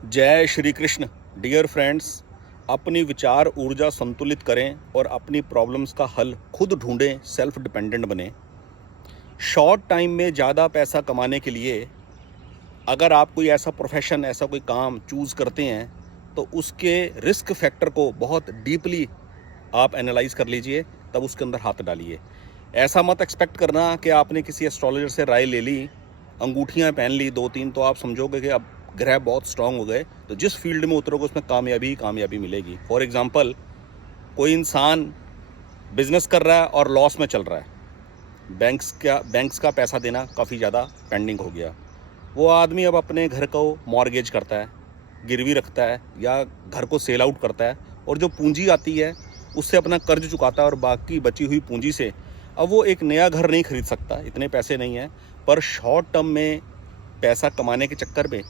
जय Shri Krishna. Dear friends, अपनी विचार ऊर्जा संतुलित करें और अपनी प्रॉब्लम्स का हल खुद ढूंढें, सेल्फ डिपेंडेंट बने। शॉर्ट टाइम में ज़्यादा पैसा कमाने के लिए अगर आप कोई ऐसा प्रोफेशन, ऐसा कोई काम चूज़ करते हैं तो उसके रिस्क फैक्टर को बहुत डीपली आप एनालाइज कर लीजिए, तब उसके अंदर हाथ डालिए। ऐसा मत एक्सपेक्ट करना कि आपने किसी एस्ट्रोलॉजर से राय ले ली, अंगूठियां पहन ली 2-3 तो आप समझोगे कि अब ग्रह बहुत स्ट्रांग हो गए, तो जिस फील्ड में उतरोगे उसमें कामयाबी ही कामयाबी मिलेगी। फॉर एग्जांपल, कोई इंसान बिजनेस कर रहा है और लॉस में चल रहा है, बैंक्स का पैसा देना काफ़ी ज़्यादा पेंडिंग हो गया, वो आदमी अब अपने घर को मॉर्गेज करता है, गिरवी रखता है या घर को सेल आउट करता है, और जो पूंजी आती है उससे अपना कर्ज चुकाता है, और बाकी बची हुई पूंजी से अब वो एक नया घर नहीं खरीद सकता, इतने पैसे नहीं हैं। पर शॉर्ट टर्म में पैसा कमाने के चक्कर में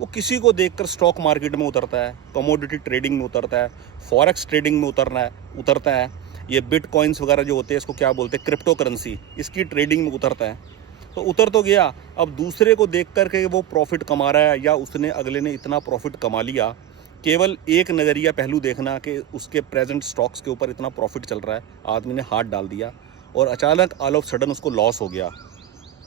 वो किसी को देखकर स्टॉक मार्केट में उतरता है, कमोडिटी ट्रेडिंग में उतरता है, फॉरेक्स ट्रेडिंग में उतरता है, ये बिटकॉइंस वगैरह जो होते हैं, इसको क्या बोलते हैं, क्रिप्टो करेंसी, इसकी ट्रेडिंग में उतरता है। तो उतर तो गया, अब दूसरे को देख कर के वो प्रॉफिट कमा रहा है या उसने अगले ने इतना प्रॉफिट कमा लिया, केवल एक नज़रिया पहलू देखना कि उसके प्रेजेंट स्टॉक्स के ऊपर इतना प्रॉफिट चल रहा है, आदमी ने हाथ डाल दिया और अचानक ऑल ऑफ सडन उसको लॉस हो गया।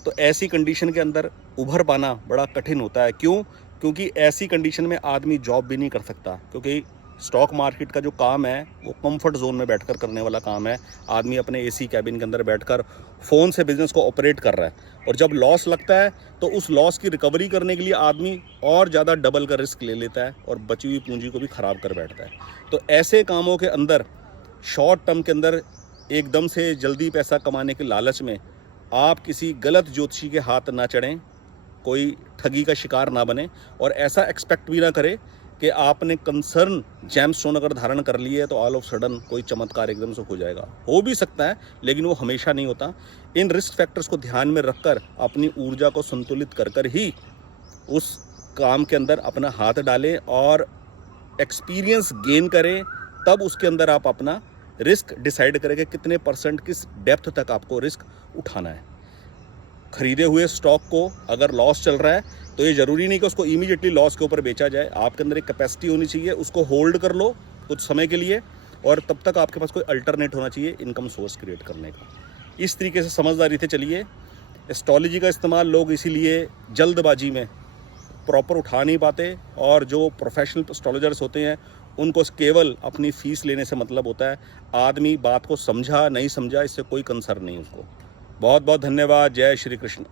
तो ऐसी कंडीशन के अंदर उभर पाना बड़ा कठिन होता है। क्यों? क्योंकि ऐसी कंडीशन में आदमी जॉब भी नहीं कर सकता, क्योंकि स्टॉक मार्केट का जो काम है वो कंफर्ट जोन में बैठकर करने वाला काम है। आदमी अपने एसी कैबिन के अंदर बैठकर फ़ोन से बिजनेस को ऑपरेट कर रहा है, और जब लॉस लगता है तो उस लॉस की रिकवरी करने के लिए आदमी और ज़्यादा डबल का रिस्क ले लेता है और बची हुई पूंजी को भी ख़राब कर बैठता है। तो ऐसे कामों के अंदर शॉर्ट टर्म के अंदर एकदम से जल्दी पैसा कमाने के लालच में आप किसी गलत ज्योतिषी के हाथ ना चढ़ें, कोई ठगी का शिकार ना बने, और ऐसा एक्सपेक्ट भी ना करें कि आपने कंसर्न जेमस्टोन अगर धारण कर लिए तो ऑल ऑफ सडन कोई चमत्कार एकदम से हो जाएगा। हो भी सकता है, लेकिन वो हमेशा नहीं होता। इन रिस्क फैक्टर्स को ध्यान में रखकर अपनी ऊर्जा को संतुलित कर ही उस काम के अंदर अपना हाथ डालें और एक्सपीरियंस गेन करें, तब उसके अंदर आप अपना रिस्क डिसाइड करें कि कितने परसेंट, किस डेप्थ तक आपको रिस्क उठाना है। खरीदे हुए स्टॉक को अगर लॉस चल रहा है तो ये ज़रूरी नहीं कि उसको इमीडिएटली लॉस के ऊपर बेचा जाए। आपके अंदर एक कैपेसिटी होनी चाहिए, उसको होल्ड कर लो कुछ समय के लिए, और तब तक आपके पास कोई अल्टरनेट होना चाहिए इनकम सोर्स क्रिएट करने का। इस तरीके से समझदारी से चलिए। एस्ट्रोलॉजी का इस्तेमाल लोग इसीलिए जल्दबाजी में प्रॉपर उठा नहीं पाते, और जो प्रोफेशनल एस्ट्रोलॉजर्स होते हैं उनको केवल अपनी फ़ीस लेने से मतलब होता है। आदमी बात को समझा नहीं समझा, इससे कोई कंसर्न नहीं उसको। बहुत बहुत धन्यवाद। जय श्री कृष्ण।